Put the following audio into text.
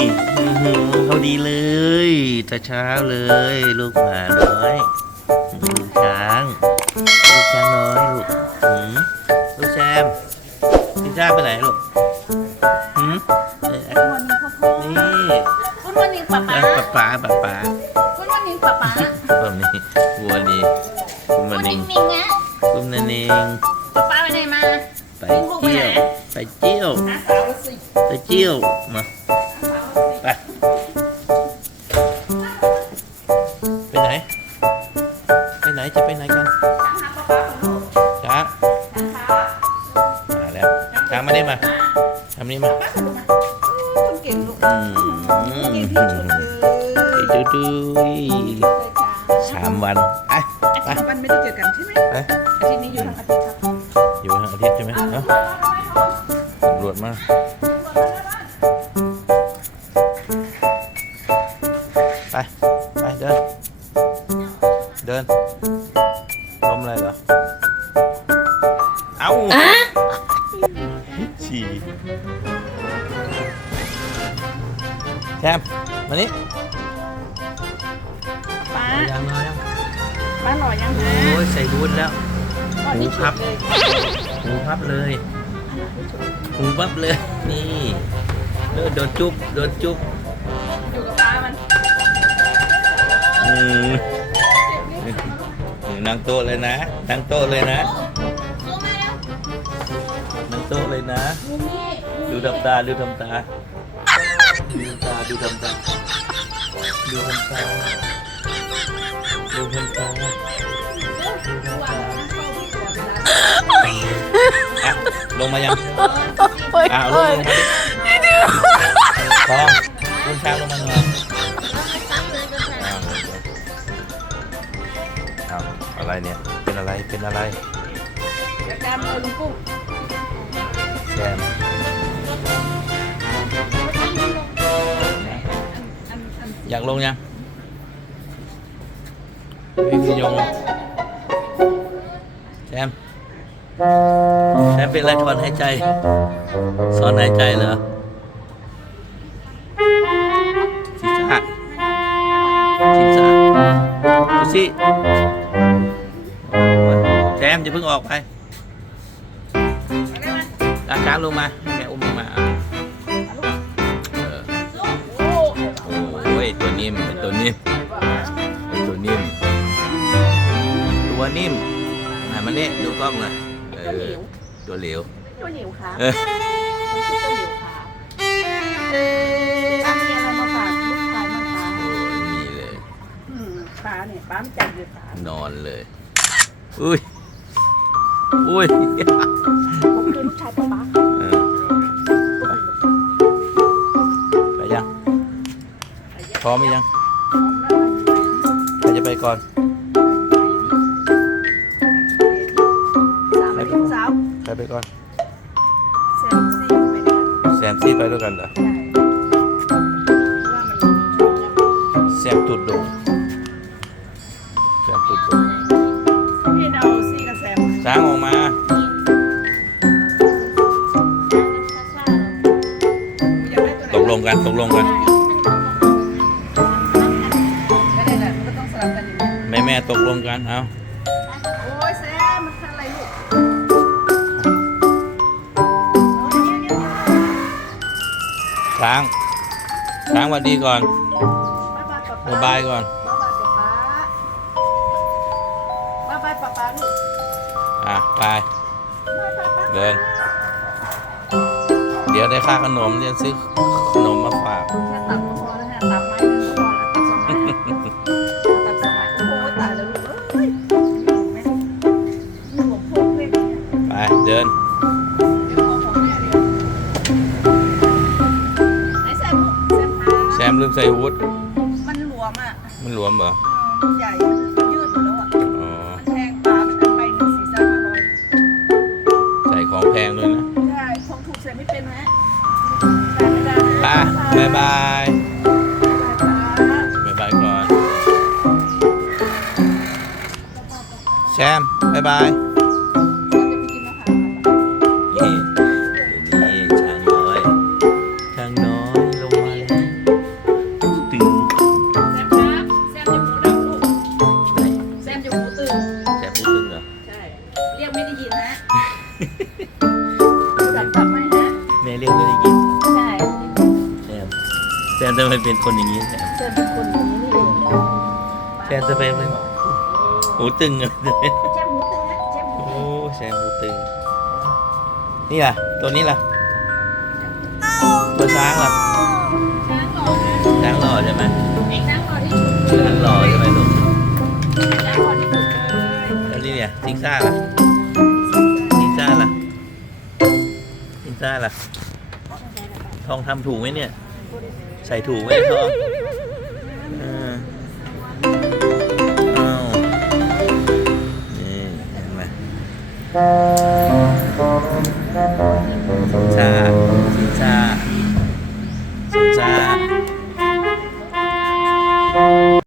อื้อหือเขาดีเลยแต่เช้าเลย ลูกหมาน้อย ลูกช้าง ลูกช้างน้อยลูกหืมลูกแซมพี่จ้าไปไหนลูกหืมเอ่อวันนี้พ่อพ่อนี่คุณวันนี้ป๊าป๊าอะป๊าป๊าป๊าป๊าคุณวันนี้ป๊าป๊าแบบนี้วัวนี้คุณคุมาณนินิ่งงนิงๆอะคุณมานิงป๊าป๊าไปไหนมา ไปเที่ยว ไปเที่ยวน้าสาวสิไปเที่ยวมา ไปไปไหน ไปไหนจะไปไหนกันถามหาป๊าป๊าของลูกช้างนะคะมาแล้วช้างมาได้มาทำนี่มาป้าคุณนะคุณเก่งลูกอืมเก่งที่สุดเลยไปดูดูเลยค่ะสามวันไปไปอาทิตย์วันไม่ได้เจอกันใช่ไหมไปอาทิตย์นี้อยู่ทั้งอาทิตย์ครับอยู่ทั้งอาทิตย์ใช่ไหมเนาะตำรวจมา อะไรเหรอ เอ้าฉี่แซมมานี่ป้ายังนอนยังป้าหล่อยังฮะโอ้ยใส่วุ้นแล้วหล่อที่สุดเลยหูพับเลยหูพับเลย นี่เดินโดนจุ๊บโดนจุ๊บอยู่กับป้ามันอืม นั่งโต๊ะเลยนะ นั่งโต๊ะเลยนะสู้มาแล้วนั่งโต๊ะเลยนะมูมี่ดูทำตา ดูทำตา ดูทำตา ดูทำตา ดูทำตา ดูทำตาอะลงมายังอะลงมาดิทองคุณช้างลงมาหน่อย อะไรเนี่ย เป็นอะไร เป็นอะไรตามเลยลุงกุ้งแซมอยากลงยังพี่พี่ยงแซมแซมเป็นอะไรถอนหายใจสอนหายใจเหรอ แซมจะเพิ่งออกไปอาช้างลงมาให้แม่อุ้มลงมาอะเออโอ้ยตัวนิ่มเป็นตัวนิ่มเป็นตัวนิ่ม ตัวนิ่มหันมาเนี่ยดูกล้องหน่อยเออตัวเหลวตัวเหนียวครับเออตัวเหนียวครับป้ามีอะไรมาฝากลูกชายมั้งคะโอ้ยนี่เลยอืมป้าเนี่ยป้าไม่ใจเลยป้านอนเลยอุ้ย อุ้ยผมคือลูกชายป้าป้าเออไปยังพร้อมหรือยังใครจะไปก่อนสามลูกสาวใครไปก่อนเซลซี่ไปด้วยกันแซมซี่ไปด้วยกันเหรอใช่ว่ามันแซมตุดดงแซมตุดดงพี่เอาซี่กับแซมช้างออกมาอยากได้ตัวไหนตกลงกันตกลงกันก็ได้แหละมันก็ต้องสลับกันอยู่แม่แม่ตกลงกันเอาโอ้ยแซมมันทำอะไรลูกโอ้ยเดี๋ยวเดี๋ยวเดี๋ยวช้างช้างหวัดดีก่อน บ๊ายบายป๊าป๊าบ๊ายบายก่อน ไปบ๊ายบายป๊าป๊าเดิน เดี๋ยวได้ค่าขนมเดี๋ยวซื้อขนมมาฝากแค่ตับก็พอแล้วฮะตับไม้หนึ่งก็พอแล้วตับสองไม้ตับสองไม้โอ้โหตายแล้วลูกเอ้ยไม่ได้มีหัวโพกเลยเนี่ยไปเดินเดี๋ยวเอาของแม่เลยไหนแซมลูกแซมคะแซมลืมใส่ฮูดมันหลวมอะ มันหลวมเหรออืมใหญ่ ปไปบายบายบายบาก่อน แชมบายบายนี่นี่ช้างน้อยช้างน้อยลงมาแล้วตึงแซมจะหมูดังลูกแซมจะหมูตึงแซมพูดตึงเหรอ ใช่ เรียกไม่ได้ยินนะ เป็นคนอย่างนี้แซมเชิญเป็นคนอย่างนี้นี่เองแซมทำไมเป็นหูตึงอะแช่หมูตึงนะแช่หมูโอ้แซมหูตึง นี่ล่ะ ตัวนี้ล่ะ ตัวช้างล่ะ ช้างหล่อนะช้างหล่อใช่ไหมเอกช้างหล่อที่สุดเลยช้างหล่อใช่ไหมลูกช้างหล่อที่สุดเลยแล้วนี่เนี่ยซิงซ่าล่ะซิงซ่าล่ะซิงซ่าล่ะ ทองทำถูกไหมเนี่ย ใส่ถูกไหมทองเอออ้าวนี่เห็นไหม